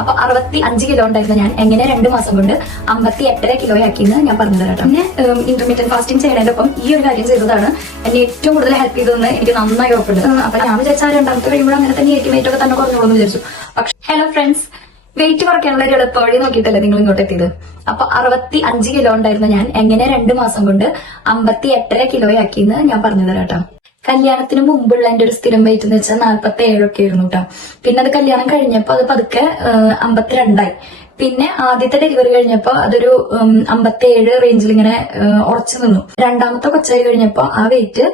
അപ്പൊ അറുപത്തി അഞ്ച് കിലോ ഉണ്ടായിരുന്ന ഞാൻ. എങ്ങനെ രണ്ട് മാസം കൊണ്ട് അമ്പത്തി എട്ടര കിലോ ആക്കിയെന്ന് ഞാൻ പറഞ്ഞു തരാം പിന്നെ ഇന്റർമീഡിയറ്റ് ഫാസ്റ്റിംഗ് ചെയ്യുന്നതിനൊപ്പം ഈ ഒരു കാര്യം ചെയ്തതാണ് എന്നെ ഏറ്റവും കൂടുതൽ ഹെൽപ്പ് ചെയ്തതെന്ന് എനിക്ക് നന്നായി ഉറപ്പുണ്ട്. അപ്പൊ ഞാൻ വിചാരിച്ചാൽ രണ്ടാമത്തെ കഴിയുമ്പോൾ അങ്ങനെ തന്നെ വെയിറ്റ് ഒക്കെ തന്നെ കുറഞ്ഞോളൂ എന്ന് വിചാരിച്ചു. പക്ഷെ ഹലോ ഫ്രണ്ട്സ് വെയിറ്റ് കുറയ്ക്കാനുള്ള ഒരു എളുപ്പവഴി നോക്കിയിട്ടല്ലേ നിങ്ങൾ ഇങ്ങോട്ട് എത്തിയത്? അപ്പൊ അറുപത്തി അഞ്ച് കിലോ ഉണ്ടായിരുന്ന ഞാൻ. എങ്ങനെ രണ്ട് മാസം കൊണ്ട് അമ്പത്തി എട്ടര കിലോ ആക്കിയെന്ന് ഞാൻ പറഞ്ഞു തരാം കല്യാണത്തിന് മുമ്പുള്ള എന്റെ ഒരു സ്ഥിരം വെയിറ്റ് എന്ന് വെച്ചാൽ നാല്പത്തി ഏഴൊക്കെ ആയിരുന്നു കേട്ടോ പിന്നെ അത് കല്യാണം കഴിഞ്ഞപ്പോൾ അത് പതുക്കെ അമ്പത്തിരണ്ടായി. പിന്നെ ആദ്യത്തെ ഡെലിവറി കഴിഞ്ഞപ്പോൾ അതൊരു അമ്പത്തി ഏഴ് റേഞ്ചിൽ ഇങ്ങനെ ഉറച്ചു നിന്നു. രണ്ടാമത്തെ കൊച്ചായി കഴിഞ്ഞപ്പോൾ ആ വെയിറ്റ്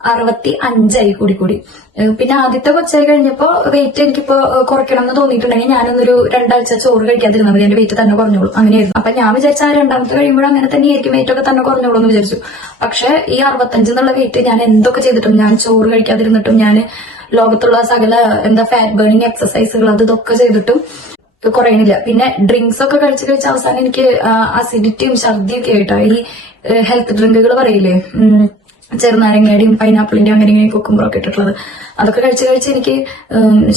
അറുപത്തി അഞ്ചായി കൂടി. കൂടി പിന്നെ ആദ്യത്തെ കൊച്ചായി കഴിഞ്ഞപ്പോ വെയിറ്റ് എനിക്കിപ്പോ കുറയ്ക്കണം എന്ന് തോന്നിയിട്ടുണ്ടെങ്കിൽ ഞാനൊന്നൊരു രണ്ടാഴ്ച ചോറ് കഴിക്കാതിരുന്നത് എന്റെ വെയിറ്റ് തന്നെ കുറഞ്ഞോളൂ. അങ്ങനെയായിരുന്നു. അപ്പൊ ഞാൻ വിചാരിച്ച ആ രണ്ടാമത്തെ കഴിയുമ്പോൾ അങ്ങനെ തന്നെ ആയിരിക്കും വെയിറ്റ് ഒക്കെ തന്നെ കുറഞ്ഞോളൂ എന്ന് വിചാരിച്ചു. പക്ഷെ ഈ അറുപത്തഞ്ച് എന്നുള്ള വെയിറ്റ് ഞാൻ എന്തൊക്കെ ചെയ്തിട്ടും ഞാൻ ചോറ് കഴിക്കാതിരുന്നിട്ടും ഞാൻ ലോകത്തുള്ള സകല എന്താ ഫാറ്റ് ബേണിങ് എക്സസൈസുകൾ അത് ഇതൊക്കെ ചെയ്തിട്ടും കുറയണില്ല. പിന്നെ ഡ്രിങ്ക്സ് ഒക്കെ കഴിച്ച് കഴിച്ച അവസാനം എനിക്ക് അസിഡിറ്റിയും ഛർദിയൊക്കെ ആയിട്ടാ. ഈ ഹെൽത്ത് ഡ്രിങ്കുകൾ പറയില്ലേ? ചെറുനാരങ്ങയുടെയും പൈനാപ്പിളിന്റെയും അങ്ങനെ ഇങ്ങനെ കുക്കുമ്പറൊക്കെ ഇട്ടിട്ടുള്ളത്. അതൊക്കെ കഴിച്ച് കഴിച്ച് എനിക്ക്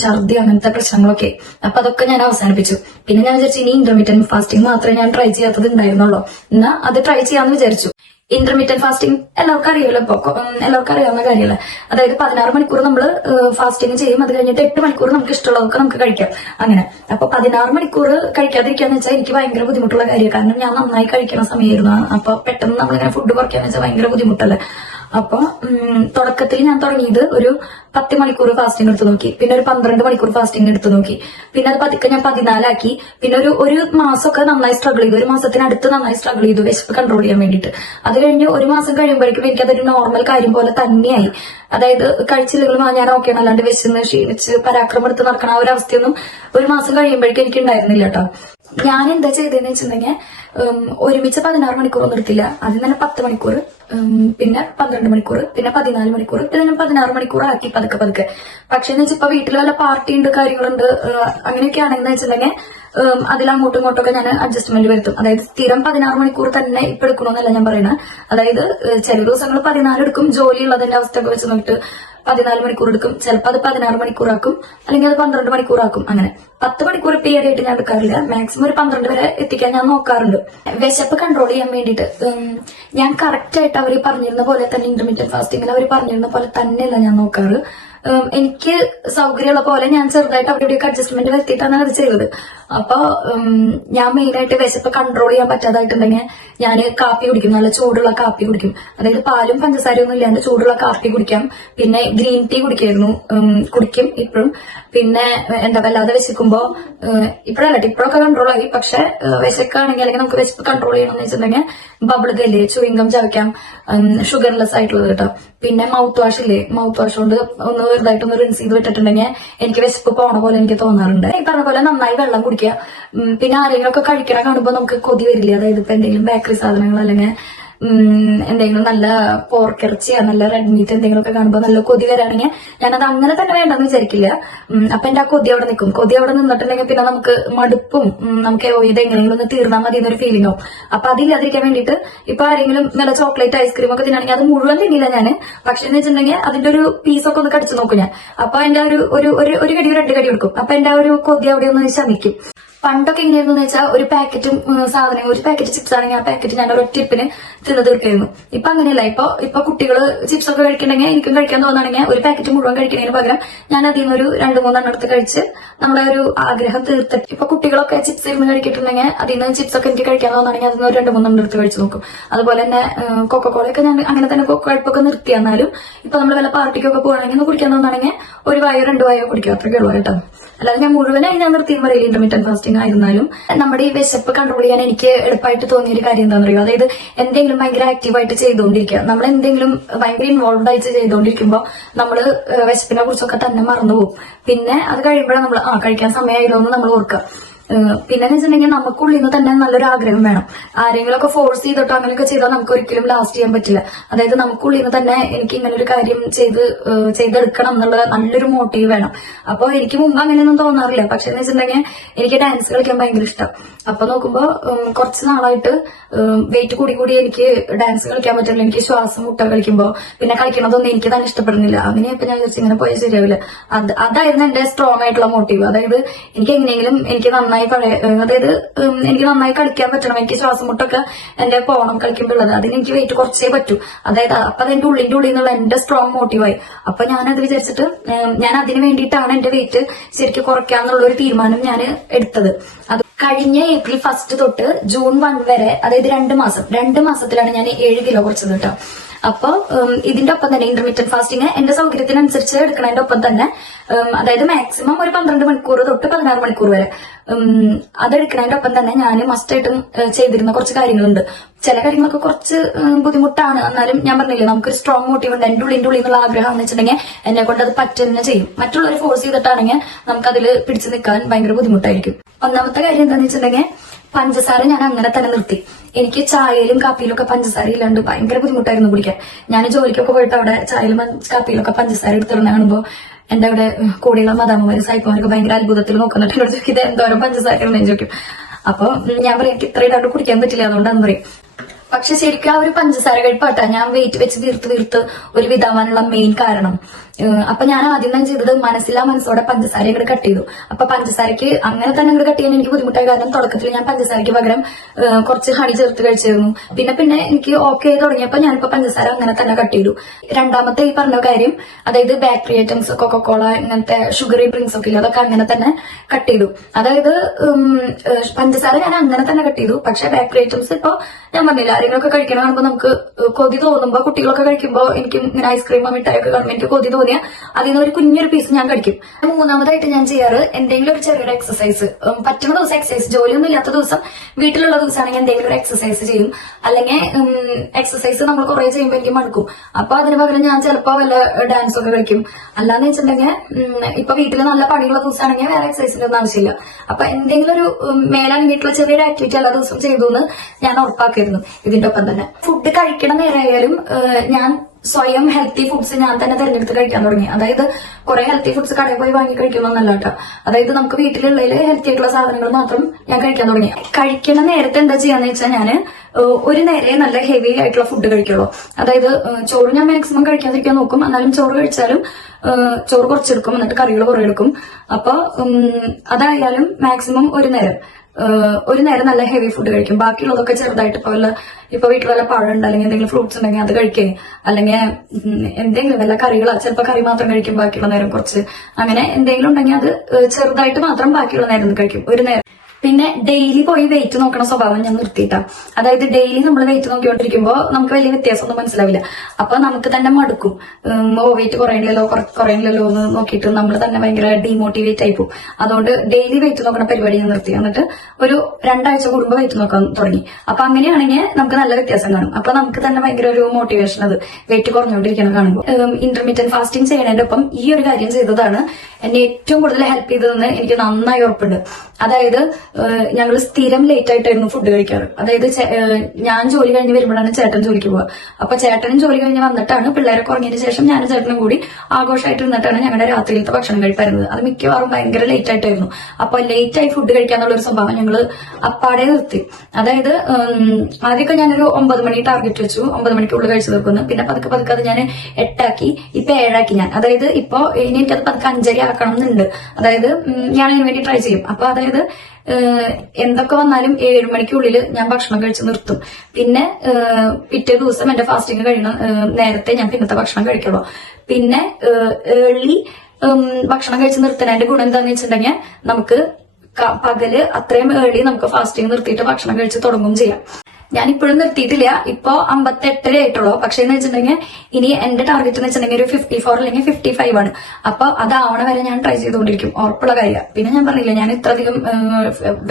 ഛർദി അങ്ങനത്തെ പ്രശ്നങ്ങളൊക്കെ. അപ്പൊ അതൊക്കെ ഞാൻ അവസാനിപ്പിച്ചു. പിന്നെ ഞാൻ വിചാരിച്ചു ഇനി ഇന്റർമീഡിയറ്റ് ഫാസ്റ്റിംഗ് മാത്രമേ ഞാൻ ട്രൈ ചെയ്യാത്തത് ഉണ്ടായിരുന്നുള്ളൂ. എന്നാ അത് ട്രൈ ചെയ്യാന്ന് വിചാരിച്ചു. ഇന്റർമീഡിയറ്റ് ഫാസ്റ്റിംഗ് എല്ലാവർക്കും അറിയാമല്ലോ ഇപ്പൊ. എല്ലാവർക്കും അറിയാവുന്ന കാര്യമല്ല? അതായത് പതിനാറ് മണിക്കൂർ നമ്മൾ ഫാസ്റ്റിംഗ് ചെയ്യും. അത് കഴിഞ്ഞിട്ട് എട്ട് മണിക്കൂർ നമുക്ക് ഇഷ്ടമുള്ളതൊക്കെ നമുക്ക് കഴിക്കാം. അങ്ങനെ. അപ്പൊ പതിനാറ് മണിക്കൂർ കഴിക്കാതിരിക്കാന്ന് വെച്ചാൽ എനിക്ക് ഭയങ്കര ബുദ്ധിമുട്ടുള്ള കാര്യമാണ്. കാരണം ഞാൻ നന്നായി കഴിക്കുന്ന സമയമായിരുന്നു അപ്പൊ പെട്ടെന്ന് നമ്മളിങ്ങനെ ഫുഡ് കുറയ്ക്കാന്ന് വെച്ചാൽ ഭയങ്കര ബുദ്ധിമുട്ടല്ലേ? അപ്പൊ തുടക്കത്തിൽ ഞാൻ തുടങ്ങിയത് ഒരു പത്ത് മണിക്കൂർ ഫാസ്റ്റിംഗ് എടുത്തു നോക്കി. പിന്നെ ഒരു പന്ത്രണ്ട് മണിക്കൂർ ഫാസ്റ്റിംഗ് എടുത്തു നോക്കി. പിന്നെ അത് പതുക്കെ ഞാൻ പതിനാലാക്കി. പിന്നെ ഒരു ഒരു മാസമൊക്കെ നന്നായി സ്ട്രഗിൾ ചെയ്തു. ഒരു മാസത്തിനടുത്ത് നന്നായി സ്ട്രഗിൾ ചെയ്തു. വിശപ്പ് കൺട്രോൾ ചെയ്യാൻ വേണ്ടിയിട്ട്. അത് കഴിഞ്ഞ് ഒരു മാസം കഴിയുമ്പോഴേക്കും എനിക്ക് അതൊരു നോർമൽ കാര്യം പോലെ തന്നെയായി. അതായത് കഴിച്ചില്ലെങ്കിലും ആ ഞാൻ ഓക്കെ അല്ലാണ്ട് വിശന്ന് ക്ഷീണിച്ച് പരാക്രമം എടുത്ത് നടക്കണ ആ ഒരു അവസ്ഥയൊന്നും ഒരു മാസം കഴിയുമ്പോഴേക്കും എനിക്ക് ഉണ്ടായിരുന്നില്ല കേട്ടോ ഞാൻ എന്താ ചെയ്തതെന്ന് വെച്ചിട്ടുണ്ടെങ്കിൽ ഒരുമിച്ച് പതിനാറ് മണിക്കൂർ നിർത്തില്ല ആദ്യം തന്നെ പത്ത് മണിക്കൂർ പിന്നെ പന്ത്രണ്ട് മണിക്കൂർ പിന്നെ പതിനാല് മണിക്കൂർ പിന്നെ ഞാൻ പതിനാറ് മണിക്കൂർ ആക്കി പതുക്കെ പതുക്കെ. പക്ഷെ എന്ന് വെച്ചാൽ ഇപ്പൊ വീട്ടിൽ വല്ല പാർട്ടി ഉണ്ട് കാര്യങ്ങളുണ്ട് അങ്ങനെയൊക്കെ ആണെന്ന് വെച്ചിട്ടുണ്ടെങ്കിൽ അതിൽ അങ്ങോട്ടും ഇങ്ങോട്ടും ഒക്കെ ഞാൻ അഡ്ജസ്റ്റ്മെന്റ് വരുത്തും. അതായത് സ്ഥിരം പതിനാറ് മണിക്കൂർ തന്നെ ഇപ്പൊ എടുക്കണമെന്നല്ല ഞാൻ പറയുന്നത് അതായത് ചില ദിവസങ്ങൾ പതിനാല് എടുക്കും ജോലി ഉള്ളതിന്റെ അവസ്ഥ ഒക്കെ വെച്ച് നോക്കിയിട്ട് പതിനാല് മണിക്കൂർ എടുക്കും. ചിലപ്പോൾ അത് പതിനാറ് മണിക്കൂറാക്കും അല്ലെങ്കിൽ അത് പന്ത്രണ്ട് മണിക്കൂറാക്കും അങ്ങനെ പത്ത് മണിക്കൂർ പീരിയഡ് ആയിട്ട് ഞാൻ എടുക്കാറില്ല മാക്സിമം ഒരു പന്ത്രണ്ട് വരെ എത്തിക്കാൻ ഞാൻ നോക്കാറുണ്ട്. വിശപ്പ് കൺട്രോൾ ചെയ്യാൻ വേണ്ടിയിട്ട് ഞാൻ കറക്റ്റ് ആയിട്ട് അവർ പറഞ്ഞിരുന്ന പോലെ തന്നെ ഇന്റർമീഡിയറ്റ് ഫാസ്റ്റിംഗിൽ അവർ പറഞ്ഞിരുന്ന പോലെ തന്നെയല്ല ഞാൻ നോക്കാറ്. എനിക്ക് സൗകര്യമുള്ള പോലെ ഞാൻ ചെറുതായിട്ട് അവിടെ ഇവിടെയൊക്കെ അഡ്ജസ്റ്റ്മെന്റ് വരുത്തിയിട്ടാണ് അത് ചെയ്തത്. അപ്പൊ ഞാൻ മെയിൻ ആയിട്ട് വിശപ്പ് കൺട്രോൾ ചെയ്യാൻ പറ്റാതായിട്ടുണ്ടെങ്കിൽ ഞാൻ കാപ്പി കുടിക്കും നല്ല ചൂടുള്ള കാപ്പി കുടിക്കും. അതായത് പാലും പഞ്ചസാരയും ഒന്നും ഇല്ലാണ്ട് ചൂടുള്ള കാപ്പി കുടിക്കാം. പിന്നെ ഗ്രീൻ ടീ കുടിക്കായിരുന്നു കുടിക്കും ഇപ്പോഴും. പിന്നെ എന്താ വല്ലാതെ വിശക്കുമ്പോ ഇപ്പോഴല്ല ഇപ്പോഴൊക്കെ കൺട്രോൾ ആയി. പക്ഷെ വിശക്കാണെങ്കിൽ അല്ലെങ്കിൽ നമുക്ക് വിശപ്പ് കൺട്രോൾ ചെയ്യണമെന്ന് വെച്ചിട്ടുണ്ടെങ്കിൽ ബബിൾ ഗല്ലേ ചുവിങ്കം ചവയ്ക്കാം. ഷുഗർലെസ് ആയിട്ടുള്ളത് കേട്ടോ. പിന്നെ മൗത്ത് വാഷ് ഇല്ലേ മൗത്ത് വാഷ് കൊണ്ട് ഒന്ന് വെറുതായിട്ടൊന്ന് റിൻസ് ചെയ്ത് വിട്ടിട്ടുണ്ടെങ്കിൽ എനിക്ക് വിശപ്പ് പോണ പോലെ എനിക്ക് തോന്നാറുണ്ട്. ഈ പറഞ്ഞ പോലെ നന്നായി വെള്ളം കുടിക്കുക. പിന്നെ ആരെങ്കിലും ഒക്കെ കഴിക്കണ കാണുമ്പോൾ നമുക്ക് കൊതി വരില്ല? അതായത് ഇപ്പൊ എന്തെങ്കിലും ബേക്കറി സാധനങ്ങൾ അല്ലെങ്കിൽ എന്തെങ്കിലും നല്ല പോർക്കിറച്ചിയോ നല്ല റെഡ് മീറ്റ് എന്തെങ്കിലും ഒക്കെ കാണുമ്പോൾ നല്ല കൊതി വരാണെങ്കിൽ ഞാനത് അങ്ങനെ തന്നെ വേണ്ടെന്ന് വിചാരിക്കില്ല. അപ്പൊ എന്റെ ആ കൊതി അവിടെ നിൽക്കും. കൊതി അവിടെ നിന്നിട്ടുണ്ടെങ്കിൽ പിന്നെ നമുക്ക് മടുപ്പും നമുക്ക് ഇത് എങ്ങനെയെങ്കിലും ഒന്ന് തീർന്നാൽ മതി എന്നൊരു ആവും അപ്പൊ അതില്ലാതിരിക്കാൻ വേണ്ടിയിട്ട് ഇപ്പൊ ആരെങ്കിലും നല്ല ചോക്ലേറ്റ് ഐസ്ക്രീം ഒക്കെ തിന്നാണെങ്കിൽ അത് മുഴുവൻ തിന്നില്ല ഞാൻ പക്ഷെ എന്ന് വെച്ചിട്ടുണ്ടെങ്കിൽ അതിന്റെ ഒരു പീസൊക്കെ ഒന്ന് കടിച്ചു നോക്കും ഞാൻ. അപ്പൊ എന്റെ ഒരു ഒരു ഒരു ഒരു കടി രണ്ട് കടി കൊടുക്കും. അപ്പൊ എന്റെ ആ ഒരു കൊതി അവിടെ ഒന്ന് ശമിക്കും. പണ്ടൊക്കെ എങ്ങനെയായിരുന്നു എന്ന് വെച്ചാൽ ഒരു പാക്കറ്റും സാധനം ഒരു പാക്കറ്റ് ചിപ്സ് ആണെങ്കിൽ ആ പാക്കറ്റ് ഞാൻ ഒരു ടിപ്പിന് തിന്ന് തീർക്കായിരുന്നു ഇപ്പൊ അങ്ങനെയല്ല. ഇപ്പൊ ഇപ്പൊ കുട്ടികൾ ചിപ്സ് ഒക്കെ കഴിക്കണമെങ്കിൽ എനിക്കും കഴിക്കാൻ തോന്നുകയാണെങ്കിൽ ഒരു പാക്കറ്റ് മുഴുവൻ കഴിക്കുന്നതിന് പകരം ഞാൻ അതിൽ ഒരു രണ്ട് മൂന്നെണ്ണം എടുത്ത് കഴിച്ച് നമ്മുടെ ഒരു ആഗ്രഹം തീർത്ത്. ഇപ്പൊ കുട്ടികളൊക്കെ ചിപ്സ് ഇരുന്ന് കഴിക്കിട്ടുണ്ടെങ്കിൽ അതിൽ നിന്ന് ചിപ്സ് ഒക്കെ എനിക്ക് കഴിക്കാൻ തോന്നുകയാണെങ്കിൽ അതിൽ നിന്ന് ഒരു രണ്ട് മൂന്നെണ്ണം എടുത്ത് കഴിച്ച് നോക്കും. അതുപോലെ തന്നെ കൊക്കക്കോളയൊക്കെ ഞാൻ അങ്ങനെ തന്നെ കഴിപ്പൊക്കെ നിർത്തി എന്നാലും ഇപ്പൊ നമ്മൾ വല്ല പാർട്ടിക്കൊക്കെ പോകണമെങ്കിൽ ഒന്ന് കുടിക്കാൻ തോന്നുകയാണെങ്കിൽ ഒരു വായോ രണ്ട് വായോ കുടിക്കും. അത്രയ്ക്കുള്ളൂ കേട്ടോ. അല്ലാതെ ഞാൻ മുഴുവനായി ഞാൻ നിർത്തിയെന്ന് പറയില്ല. ഇന്റർമീഡിയറ്റ് ഫാസ്റ്റിംഗ് ആയിരുന്നാലും നമ്മുടെ ഈ വിശപ്പ് കൺട്രോൾ ചെയ്യാൻ എനിക്ക് എളുപ്പമായിട്ട് തോന്നിയ ഒരു കാര്യം എന്താണെന്ന് അറിയോ? അതായത് എന്തെങ്കിലും ഭയങ്കര ആക്റ്റീവായിട്ട് ചെയ്തുകൊണ്ടിരിക്കുക. നമ്മൾ എന്തെങ്കിലും ഭയങ്കര ഇൻവോൾവ് ആയിട്ട് ചെയ്തുകൊണ്ടിരിക്കുമ്പോൾ നമ്മൾ വിശപ്പിനെ കുറിച്ചൊക്കെ തന്നെ മറന്നുപോകും. പിന്നെ അത് കഴിയുമ്പോഴാണ് നമ്മൾ ആ കഴിക്കാൻ സമയമായല്ലോ എന്ന് നമ്മൾ ഓർക്കുക. പിന്നെ വെച്ചിട്ടുണ്ടെങ്കിൽ നമുക്കുള്ളിൽ നിന്ന് തന്നെ നല്ലൊരു ആഗ്രഹം വേണം. ആരെങ്കിലും ഒക്കെ ഫോഴ്സ് ചെയ്തിട്ടോ അങ്ങനെയൊക്കെ ചെയ്താൽ നമുക്ക് ഒരിക്കലും ലാസ്റ്റ് ചെയ്യാൻ പറ്റില്ല. അതായത് നമുക്കുള്ളിൽ നിന്ന് തന്നെ എനിക്ക് ഇങ്ങനെ ഒരു കാര്യം ചെയ്ത് ചെയ്തെടുക്കണം എന്നുള്ള നല്ലൊരു മോട്ടീവ് വേണം. അപ്പോൾ എനിക്ക് മുമ്പ് അങ്ങനെയൊന്നും തോന്നാറില്ല. പക്ഷെ എന്ന് വെച്ചിട്ടുണ്ടെങ്കിൽ എനിക്ക് ഡാൻസ് കളിക്കാൻ ഭയങ്കര ഇഷ്ടം. അപ്പൊ നോക്കുമ്പോൾ കുറച്ച് നാളായിട്ട് വെയിറ്റ് കൂടി കൂടി എനിക്ക് ഡാൻസ് കളിക്കാൻ പറ്റില്ല. എനിക്ക് ശ്വാസം മുട്ട കളിക്കുമ്പോൾ പിന്നെ കളിക്കണതൊന്നും എനിക്ക് തന്നെ ഇഷ്ടപ്പെടുന്നില്ല. അങ്ങനെ ഇപ്പൊ ഞാൻ വിചാരിച്ചു ഇങ്ങനെ പോയാൽ ശരിയാവില്ല. അത് അതായിരുന്നു എന്റെ സ്ട്രോങ് ആയിട്ടുള്ള മോട്ടീവ് അതായത് എനിക്ക് എങ്ങനെയെങ്കിലും എനിക്ക് നന്നായി നന്നായി പഴയ അതായത് എനിക്ക് നന്നായി കളിക്കാൻ പറ്റണം. എനിക്ക് ശ്വാസം മുട്ടൊക്കെ എന്റെ പോണം കളിക്കുമ്പോൾ ഉള്ളത് അതിന് എനിക്ക് വെയിറ്റ് കുറച്ചേ പറ്റൂ. അതായത് അപ്പൊ അതെന്റെ ഉള്ളിന്റെ ഉള്ളിൽ നിന്നുള്ള എന്റെ സ്ട്രോങ് മോട്ടീവായി അപ്പൊ ഞാൻ അത് വിചാരിച്ചിട്ട് ഞാൻ അതിന് വേണ്ടിയിട്ടാണ് എന്റെ വെയിറ്റ് ശരിക്കും കുറയ്ക്കാന്നുള്ള ഒരു തീരുമാനം ഞാൻ എടുത്തത്. അത് കഴിഞ്ഞ ഏപ്രിൽ ഫസ്റ്റ് തൊട്ട് ജൂൺ വൺ വരെ അതായത് രണ്ട് മാസം രണ്ട് മാസത്തിലാണ് ഞാൻ ഏഴ് കിലോ കുറച്ചത് കേട്ടോ അപ്പൊ ഇതിന്റെ ഒപ്പം തന്നെ ഇന്റർമീഡിയറ്റ് ഫാസ്റ്റിംഗ് എന്റെ സൗകര്യത്തിനനുസരിച്ച് എടുക്കുന്നതിന്റെ ഒപ്പം തന്നെ അതായത് മാക്സിമം ഒരു പന്ത്രണ്ട് മണിക്കൂർ തൊട്ട് പതിനാറ് മണിക്കൂർ വരെ. അതെടുക്കണതിന്റെ ഒപ്പം തന്നെ ഞാൻ മസ്റ്റായിട്ടും ചെയ്തിരുന്ന കുറച്ച് കാര്യങ്ങളുണ്ട്. ചില കാര്യങ്ങളൊക്കെ കുറച്ച് ബുദ്ധിമുട്ടാണ്. എന്നാലും ഞാൻ പറഞ്ഞില്ലേ നമുക്കൊരു സ്ട്രോങ് മോട്ടീവ് ഉണ്ട് എന്റെ ഉള്ളിന്റെ ഉള്ളിൽ നിന്നുള്ള ആഗ്രഹം എന്ന് വെച്ചിട്ടുണ്ടെങ്കിൽ എന്നെ കൊണ്ട് അത് പറ്റുന്ന ചെയ്യും. മറ്റുള്ളവർ ഫോഴ്സ് ചെയ്തിട്ടാണെങ്കിൽ നമുക്കതിൽ പിടിച്ചു നിൽക്കാൻ ഭയങ്കര ബുദ്ധിമുട്ടായിരിക്കും. ഒന്നാമത്തെ കാര്യം എന്താണെന്ന് വെച്ചിട്ടുണ്ടെങ്കിൽ പഞ്ചസാര ഞാൻ അങ്ങനെ തന്നെ നിർത്തി. എനിക്ക് ചായയിലും കാപ്പിയിലും ഒക്കെ പഞ്ചസാര ഇല്ലാണ്ട് ഭയങ്കര ബുദ്ധിമുട്ടായിരുന്നു കുടിക്കാൻ. ഞാൻ ജോലിക്കൊക്കെ പോയിട്ട് അവിടെ ചായയിലും കാപ്പിയിലൊക്കെ പഞ്ചസാര എടുത്തിരുന്ന കാണുമ്പോൾ എന്റെ അവിടെ കൂടെയുള്ള മതാമ്മമാര് സായിപ്പമാരൊക്കെ ഭയങ്കര അത്ഭുതത്തിൽ നോക്കുന്നുണ്ട്. എന്നോട് ചോദിക്കും ഇത് എന്തോരം പഞ്ചസാര ഉണ്ടെന്ന്? ചോദിക്കും. അപ്പൊ ഞാൻ പറയും എനിക്ക് ഇത്രയും ഇടാണ്ട് കുടിക്കാൻ പറ്റില്ല അതുകൊണ്ടാന്ന് പറയും. പക്ഷെ ശരിക്കും ആ ഒരു പഞ്ചസാര കഴിപ്പാട്ടാ ഞാൻ വെയിറ്റ് വെച്ച് തീർത്ത് തീർത്ത് ഒരു വിധാവാനുള്ള മെയിൻ കാരണം. അപ്പൊ ഞാൻ ആദ്യം തന്നെ ചെയ്തത് മനസ്സിലാ മനസ്സോടെ പഞ്ചസാര ഇങ്ങോട്ട് കട്ട് ചെയ്തു. അപ്പൊ പഞ്ചസാരക്ക് അങ്ങനെ തന്നെ ഇങ്ങോട്ട് കട്ട് ചെയ്യാൻ എനിക്ക് ബുദ്ധിമുട്ടായ കാരണം തുടക്കത്തിൽ ഞാൻ പഞ്ചസാരക്ക് പകരം കുറച്ച് ഹണി ചേർത്ത് കഴിച്ചിരുന്നു. പിന്നെ പിന്നെ എനിക്ക് ഓക്കെ ആയി തുടങ്ങിയപ്പോ ഞാനിപ്പോ പഞ്ചസാര അങ്ങനെ തന്നെ കട്ട് ചെയ്തു. രണ്ടാമത്തെ ഈ പറഞ്ഞ കാര്യം അതായത് ബേക്കറി ഐറ്റംസ് കോള ഇങ്ങനത്തെ ഷുഗറി ഡ്രിങ്ക്സ് ഒക്കെ ഇല്ല അതൊക്കെ അങ്ങനെ തന്നെ കട്ട് ചെയ്തു. അതായത് പഞ്ചസാര ഞാൻ അങ്ങനെ തന്നെ കട്ട് ചെയ്തു. പക്ഷെ ബേക്കറി ഐറ്റംസ് ഇപ്പൊ ഞാൻ പറഞ്ഞില്ല ആരെങ്കിലും ഒക്കെ കഴിക്കണ കാണുമ്പോൾ നമുക്ക് കൊതി തോന്നുമ്പോ കുട്ടികളൊക്കെ കഴിക്കുമ്പോൾ എനിക്ക് ഇങ്ങനെ ഐസ്ക്രീമോ മിഠായിയൊക്കെ കാണുമ്പോൾ എനിക്ക് കൊതി തോന്നിയ അതിൽ നിന്ന് ഒരു കുഞ്ഞൊരു പീസ് ഞാൻ കടിക്കും മൂന്നാമതായിട്ട് ഞാൻ ചെയ്യാറ് എന്തെങ്കിലും ഒരു ചെറിയൊരു എക്സസൈസ് പറ്റുന്ന ദിവസം എക്സസൈസ് ജോലിയൊന്നും ഇല്ലാത്ത ദിവസം വീട്ടിലുള്ള ദിവസമാണെങ്കിൽ എന്തെങ്കിലും ഒരു എക്സസൈസ് ചെയ്യും. അല്ലെങ്കിൽ എക്സസൈസ് നമ്മൾ കുറെ ചെയ്യുമ്പോൾ എനിക്ക് മടുക്കും. അപ്പൊ അതിന് പകരം ഞാൻ ചിലപ്പോ വല്ല ഡാൻസ് ഒക്കെ കളിക്കും. അല്ലാന്ന് വെച്ചിട്ടുണ്ടെങ്കിൽ ഇപ്പൊ വീട്ടിൽ നല്ല പണിയുള്ള ദിവസമാണെങ്കിൽ വേറെ എക്സസൈസിന്റെ ഒന്നും ആവശ്യമില്ല. അപ്പൊ എന്തെങ്കിലും ഒരു വീട്ടിലെ ചെറിയൊരു ആക്ടിവിറ്റി എല്ലാ ദിവസം ചെയ്തു എന്ന് ഞാൻ ഉറപ്പാക്കിയിരുന്നു ഇതിന്റെ ഒപ്പം തന്നെ. ഫുഡ് കഴിക്കണ നേരമായാലും ഞാൻ സ്വയം ഹെൽത്തി ഫുഡ്സ് ഞാൻ തന്നെ തിരഞ്ഞെടുത്ത് കഴിക്കാൻ തുടങ്ങി. അതായത് കുറെ ഹെൽത്തി ഫുഡ്സ് കടയിൽ പോയി വാങ്ങി കഴിക്കുന്നൊന്നല്ല കേട്ടോ അതായത് നമുക്ക് വീട്ടിലുള്ളതിൽ ഹെൽത്തി ആയിട്ടുള്ള സാധനങ്ങൾ മാത്രം ഞാൻ കഴിക്കാൻ തുടങ്ങി. കഴിക്കുന്ന നേരത്തെ എന്താ ചെയ്യാന്ന് വെച്ചാൽ ഞാൻ ഒരു നേരെ നല്ല ഹെവി ആയിട്ടുള്ള ഫുഡ് കഴിക്കുള്ളൂ. അതായത് ചോറ് ഞാൻ മാക്സിമം കഴിക്കാതിരിക്കാൻ നോക്കും. എന്നാലും ചോറ് കഴിച്ചാലും ചോറ് കുറച്ചെടുക്കും. എന്നിട്ട് കറികൾ കുറെ എടുക്കും അപ്പൊ അതായാലും മാക്സിമം ഒരു നേരം. ഒരു നേരം നല്ല ഹെവി ഫുഡ് കഴിക്കും. ബാക്കിയുള്ളതൊക്കെ ചെറുതായിട്ട് ഇപ്പൊ വല്ല ഇപ്പൊ വീട്ടിൽ വല്ല പഴമുണ്ട് അല്ലെങ്കിൽ എന്തെങ്കിലും ഫ്രൂട്ട്സ് ഉണ്ടെങ്കിൽ അത് കഴിക്കേ. അല്ലെങ്കിൽ എന്തെങ്കിലും വല്ല കറികളോ ചിലപ്പോൾ കറി മാത്രം കഴിക്കും ബാക്കിയുള്ള നേരം കുറച്ച്. അങ്ങനെ എന്തെങ്കിലും ഉണ്ടെങ്കിൽ അത് ചെറുതായിട്ട് മാത്രം ബാക്കിയുള്ള നേരം കഴിക്കും. ഒരു നേരം. പിന്നെ ഡെയിലി പോയി വെയിറ്റ് നോക്കണ സ്വഭാവം ഞാൻ നിർത്തിയിട്ടാ. അതായത് ഡെയിലി നമ്മൾ വെയിറ്റ് നോക്കിക്കൊണ്ടിരിക്കുമ്പോൾ നമുക്ക് വലിയ വ്യത്യാസമൊന്നും മനസ്സിലാവില്ല. അപ്പൊ നമുക്ക് തന്നെ മടുക്കും. ഓ വെയിറ്റ് കുറയണില്ലല്ലോ കുറ- കുറയണില്ലല്ലോ എന്ന് നോക്കിയിട്ട് നമ്മൾ തന്നെ ഭയങ്കര ഡീമോട്ടിവേറ്റ് ആയി പോകും. അതുകൊണ്ട് ഡെയിലി വെയിറ്റ് നോക്കണ പരിപാടി ഞാൻ നിർത്തി. എന്നിട്ട് ഒരു രണ്ടാഴ്ച കൂടുമ്പോൾ വെയിറ്റ് നോക്കാൻ തുടങ്ങി. അപ്പൊ അങ്ങനെയാണെങ്കിൽ നമുക്ക് നല്ല വ്യത്യാസം കാണും. അപ്പൊ നമുക്ക് തന്നെ ഭയങ്കര ഒരു മോട്ടിവേഷൻ അത് വെയിറ്റ് കുറഞ്ഞുകൊണ്ടിരിക്കണം കാണുമ്പോൾ ഇന്റർമീഡിയറ്റ് ഫാസ്റ്റിംഗ് ചെയ്യണതിന്റെ ഒപ്പം ഈ ഒരു കാര്യം ചെയ്തതാണ് എന്നെ ഏറ്റവും കൂടുതൽ ഹെൽപ്പ് ചെയ്തതെന്ന് എനിക്ക് നന്നായി ഉറപ്പുണ്ട്. അതായത് ഞങ്ങൾ സ്ഥിരം ലേറ്റ് ആയിട്ടായിരുന്നു ഫുഡ് കഴിക്കാറ്. അതായത് ഞാൻ ജോലി കഴിഞ്ഞ് വരുമ്പോഴാണ് ചേട്ടൻ ജോലിക്ക് പോവുക. അപ്പൊ ചേട്ടനും ജോലി കഴിഞ്ഞ് വന്നിട്ടാണ് പിള്ളേരൊക്കെ ഉറങ്ങിയതിന് ശേഷം ഞാനും ചേട്ടനും കൂടി ആഘോഷമായിട്ട് ഇരുന്നിട്ടാണ് ഞങ്ങളുടെ രാത്രിയിലത്തെ ഭക്ഷണം കഴിപ്പായിരുന്നത് അത് മിക്കവാറും ഭയങ്കര ലേറ്റ് ആയിട്ടായിരുന്നു. അപ്പൊ ലേറ്റ് ആയി ഫുഡ് കഴിക്കാന്നുള്ള ഒരു സ്വഭാവം ഞങ്ങൾ അപ്പാടെ നിർത്തി. അതായത് ആദ്യമൊക്കെ ഞാനൊരു ഒമ്പത് മണി ടാർഗറ്റ് വെച്ചു. ഒമ്പത് മണിക്കുള്ളിൽ കഴിച്ചു തീർക്കുന്നു. പിന്നെ പതുക്കെ പതുക്കെ അത് ഞാൻ എട്ടാക്കി ഇപ്പൊ ഏഴാക്കി ഞാൻ. അതായത് ഇപ്പൊ ഇനി എനിക്കത് പതുക്കെ അഞ്ചര ആക്കണം എന്നുണ്ട് അതായത് ഞാൻ അതിന് വേണ്ടി ട്രൈ ചെയ്യും. അപ്പൊ അതായത് എന്തൊക്കെ വന്നാലും ഏഴ് മണിക്കുള്ളിൽ ഞാൻ ഭക്ഷണം കഴിച്ച് നിർത്തും. പിന്നെ പിറ്റേ ദിവസം എന്റെ ഫാസ്റ്റിംഗ് കഴിയണ നേരത്തെ ഞാൻ പിന്നത്തെ ഭക്ഷണം കഴിക്കുള്ളൂ. പിന്നെ ഏർലി ഭക്ഷണം കഴിച്ച് നിർത്തുന്നതിന്റെ ഗുണം എന്താന്ന് വെച്ചിട്ടുണ്ടെങ്കിൽ നമുക്ക് പകൽ അത്രയും ഏർലി നമുക്ക് ഫാസ്റ്റിംഗ് നിർത്തിയിട്ട് ഭക്ഷണം കഴിച്ച് തുടങ്ങും ചെയ്യാം. ഞാൻ ഇപ്പോഴും നിർത്തിയിട്ടില്ല. ഇപ്പോ അമ്പത്തെട്ടര ആയിട്ടുള്ളൂ. പക്ഷേ എന്ന് വെച്ചിട്ടുണ്ടെങ്കിൽ ഇനി എന്റെ ടാർഗറ്റ് എന്ന് വെച്ചിട്ടുണ്ടെങ്കിൽ ഒരു ഫിഫ്റ്റി ഫോർ അല്ലെങ്കിൽ ഫിഫ്റ്റി ഫൈവ് ആണ്. അപ്പൊ അതാവണ വരെ ഞാൻ ട്രൈ ചെയ്തുകൊണ്ടിരിക്കും. ഉറപ്പുള്ള കാര്യം. പിന്നെ ഞാൻ പറഞ്ഞില്ല ഞാൻ ഇത്രയധികം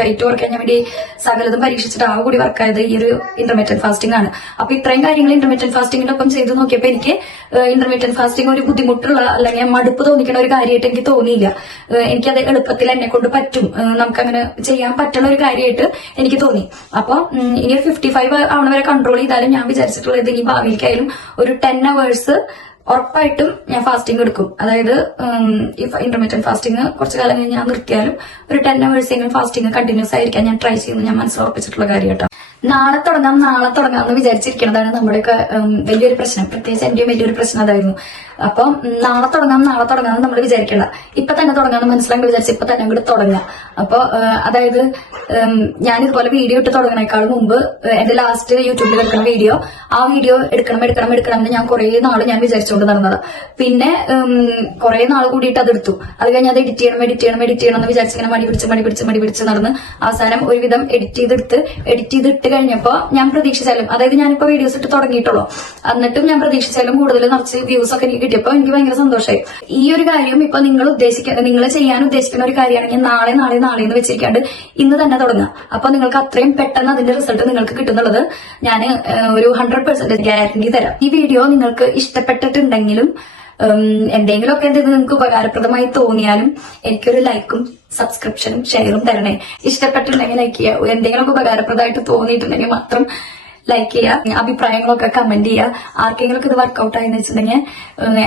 വെയിറ്റ് കുറയ്ക്കാൻ ഞാൻ വേണ്ടി സകലതും പരീക്ഷിച്ചിട്ട് ആ കൂടി വർക്കായത് ഈ ഒരു ഇന്റർമീഡിയറ്റ് ഫാസ്റ്റിംഗ് ആണ്. അപ്പൊ ഇത്രയും കാര്യങ്ങൾ ഇന്റർമീഡിയറ്റ് ഫാസ്റ്റിംഗിന്റെ ഒപ്പം ചെയ്ത് നോക്കിയപ്പോൾ എനിക്ക് ഇന്റർമീഡിയറ്റ് ഫാസ്റ്റിംഗ് ഒരു ബുദ്ധിമുട്ടുള്ള അല്ലെങ്കിൽ മടുപ്പ് തോന്നിക്കുന്ന ഒരു കാര്യമായിട്ട് എനിക്ക് തോന്നിയില്ല. എനിക്കത് എളുപ്പത്തിൽ എന്നെ കൊണ്ട് പറ്റും. നമുക്ക് നമുക്കങ്ങനെ ചെയ്യാൻ പറ്റുന്ന ഒരു കാര്യമായിട്ട് എനിക്ക് തോന്നി. അപ്പൊ ഉം, ഇനി ഒരു ഫിഫ്റ്റി ഫൈവ് ആവണ വരെ കൺട്രോൾ ചെയ്താലും ഞാൻ വിചാരിച്ചിട്ടുള്ളത് ഇനി ഭാവിയിലേക്കായാലും ഒരു ടെൻ അവേഴ്സ് ഉറപ്പായിട്ടും ഞാൻ ഫാസ്റ്റിംഗ് എടുക്കും. അതായത് ഇന്റർമീഡിയറ്റ് ഫാസ്റ്റിംഗ് കുറച്ച് കാലം കഴിഞ്ഞ് ഞാൻ നിർത്തിയാലും ഒരു ടെൻ അവേഴ്സ് എങ്കിലും ഫാസ്റ്റിംഗ് കണ്ടിന്യൂസ് ആയിരിക്കാൻ ഞാൻ ട്രൈ ചെയ്യുന്നു ഞാൻ മനസ്സിലുറപ്പിച്ചിട്ടുള്ള കാര്യം കേട്ടോ നാളെ തുടങ്ങാം നാളെ തുടങ്ങാം എന്ന് വിചാരിച്ചിരിക്കുന്നതാണ് നമ്മുടെയൊക്കെ വലിയൊരു പ്രശ്നം. പ്രത്യേകിച്ച് എന്റെയും വലിയൊരു പ്രശ്നം അതായിരുന്നു. അപ്പം നാളെ തുടങ്ങാം നാളെ തുടങ്ങാം എന്ന് നമ്മൾ വിചാരിക്കണ്ട. ഇപ്പൊ തന്നെ തുടങ്ങാന്ന് മനസ്സിലാക്കി വിചാരിച്ച് ഇപ്പൊ തന്നെ അങ്ങോട്ട് തുടങ്ങാം അപ്പൊ അതായത് ഞാൻ ഇതുപോലെ വീഡിയോ ഇട്ട് തുടങ്ങണേക്കാൾ മുമ്പ് എന്റെ ലാസ്റ്റ് യൂട്യൂബിൽ എടുക്കുന്ന വീഡിയോ ആ വീഡിയോ എടുക്കണം എടുക്കണം എടുക്കണം എന്ന് ഞാൻ കുറെ നാൾ ഞാൻ വിചാരിച്ചുകൊണ്ട് നടന്നത്. പിന്നെ കുറെ നാൾ കൂടിയിട്ട് അത് എടുത്തു. അത് കഴിഞ്ഞ് അത് എഡിറ്റ് ചെയ്യണം എഡിറ്റ് ചെയ്യണം എഡിറ്റ് ചെയ്യണം എന്ന് വിചാരിച്ചിങ്ങനെ മടി പിടിച്ച് മടി പിടിച്ച് മടി പിടിച്ച് നടന്ന് അവസാനം ഒരുവിധം എഡിറ്റ് ചെയ്തെടുത്ത് എഡിറ്റ് ചെയ്തിട്ട് കഴിഞ്ഞപ്പോ ഞാൻ പ്രതീക്ഷിച്ചാലും അതായത് ഞാനിപ്പോ വീഡിയോസ് ഇട്ട് തുടങ്ങിയിട്ടുള്ളൂ. എന്നിട്ടും ഞാൻ പ്രതീക്ഷിച്ചാലും കൂടുതൽ നിറച്ച് വ്യൂസ് ഒക്കെ എനിക്ക് കിട്ടിയപ്പോ എനിക്ക് ഭയങ്കര സന്തോഷമായി ഈ ഒരു കാര്യം ഇപ്പൊ നിങ്ങൾ ഉദ്ദേശിക്ക നിങ്ങൾ ചെയ്യാൻ ഉദ്ദേശിക്കുന്ന ഒരു കാര്യമാണെങ്കിൽ നാളെ നാളെ നാളെ എന്ന് വെച്ചിരിക്കാണ്ട് ഇന്ന് തന്നെ തുടങ്ങുക. അപ്പൊ നിങ്ങൾക്ക് അത്രയും പെട്ടെന്ന് അതിന്റെ റിസൾട്ട് നിങ്ങൾക്ക് കിട്ടുന്നുള്ളത് ഞാൻ ഒരു ഹൺഡ്രഡ് പെർസെന്റ് ഗ്യാരണ്ടി തരാം. ഈ വീഡിയോ നിങ്ങൾക്ക് ഇഷ്ടപ്പെട്ടിട്ടുണ്ടെങ്കിലും എന്തെങ്കിലുമൊക്കെ എന്തെങ്കിലും നിങ്ങൾക്ക് ഉപകാരപ്രദമായി തോന്നിയാലും എനിക്കൊരു ലൈക്കും സബ്സ്ക്രിപ്ഷനും ഷെയറും തരണേ. ഇഷ്ടപ്പെട്ടിട്ടുണ്ടെങ്കിൽ ലൈക്ക് ചെയ്യുക. എന്തെങ്കിലുമൊക്കെ ഉപകാരപ്രദമായിട്ട് തോന്നിയിട്ടുണ്ടെങ്കിൽ മാത്രം ലൈക്ക് ചെയ്യുക. അഭിപ്രായങ്ങളൊക്കെ കമന്റ് ചെയ്യുക. ആർക്കെങ്കിലും ഇത് വർക്കൗട്ട് ആയെന്ന് വെച്ചിട്ടുണ്ടെങ്കിൽ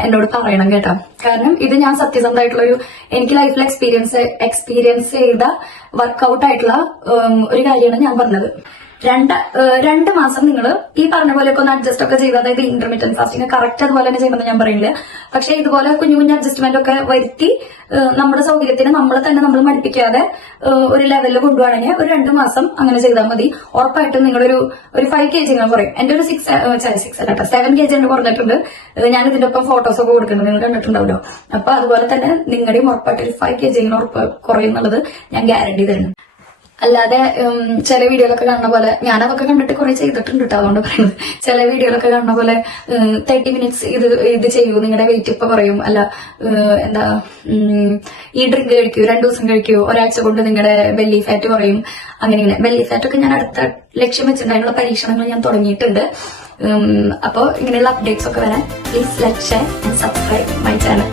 എന്നോട് പറയണം കേട്ടോ. കാരണം ഇത് ഞാൻ സത്യസന്ധമായിട്ടുള്ള ഒരു എനിക്ക് ലൈഫിൽ എക്സ്പീരിയൻസ് എക്സ്പീരിയൻസ് ചെയ്ത വർക്കൗട്ട് ആയിട്ടുള്ള ഒരു കാര്യമാണ് ഞാൻ പറഞ്ഞത്. രണ്ട് രണ്ട് മാസം നിങ്ങൾ ഈ പറഞ്ഞ പോലെയൊക്കെ ഒന്ന് അഡ്ജസ്റ്റ് ഒക്കെ ചെയ്ത് അതായത് ഇന്റർമീഡിയറ്റ് ഫാസ്റ്റിംഗ് കറക്റ്റ് അതുപോലെ തന്നെ ചെയ്യണമെന്ന് ഞാൻ പറയില്ല പക്ഷെ ഇതുപോലെ കുഞ്ഞു കുഞ്ഞു അഡ്ജസ്റ്റ്മെന്റ് ഒക്കെ വരുത്തി നമ്മുടെ സൗകര്യത്തിന് നമ്മൾ തന്നെ നമ്മൾ മടിപ്പിക്കാതെ ഒരു ലെവലിൽ കൊണ്ടുപോകണമെങ്കിൽ ഒരു രണ്ട് മാസം അങ്ങനെ ചെയ്താൽ മതി. ഉറപ്പായിട്ടും നിങ്ങളൊരു ഒരു ഫൈവ് കെ ജി ഞാൻ കുറയും. എന്റെ ഒരു സിക്സ് സിക്സ് അല്ല സെവൻ കെ ജി കുറഞ്ഞിട്ടുണ്ട്. പറഞ്ഞിട്ടുണ്ട് ഞാൻ ഇതിന്റെ ഒപ്പം ഫോട്ടോസ് ഒക്കെ കൊടുക്കുന്നുണ്ട്. നിങ്ങൾ കണ്ടിട്ടുണ്ടാവല്ലോ അപ്പൊ അതുപോലെ തന്നെ നിങ്ങളുടെയും ഉറപ്പായിട്ട് ഒരു ഫൈവ് കെ ജി ഉറപ്പ് കുറയും എന്നുള്ളത് ഞാൻ ഗ്യാരണ്ടി തരുന്നു. അല്ലാതെ ചില വീഡിയോയിലൊക്കെ കാണുന്ന പോലെ ഞാൻ അതൊക്കെ കണ്ടിട്ട് കുറെ ചെയ്തിട്ടുണ്ട് കേട്ടോ അതുകൊണ്ട് പറയുന്നത്. ചില വീഡിയോയിലൊക്കെ കാണുന്ന പോലെ തേർട്ടി മിനിറ്റ്സ് ഇത് ഇത് ചെയ്യൂ നിങ്ങളുടെ വെയിറ്റ് ഇപ്പൊ പറയും. അല്ല എന്താ ഈ ഡ്രിങ്ക് കഴിക്കൂ രണ്ടു ദിവസം കഴിക്കൂ ഒരാഴ്ച കൊണ്ട് നിങ്ങളുടെ ബെല്ലി ഫാറ്റ് കുറയും. അങ്ങനെ ഇങ്ങനെ. ബെല്ലി ഫാറ്റ് ഒക്കെ ഞാൻ അടുത്ത ലക്ഷ്യം വെച്ചിട്ടുണ്ട് അതിനുള്ള പരീക്ഷണങ്ങൾ ഞാൻ തുടങ്ങിയിട്ടുണ്ട്. അപ്പോൾ അപ്പോ ഇങ്ങനെയുള്ള അപ്ഡേറ്റ്സ് ഒക്കെ വരാൻ please like share and subscribe my channel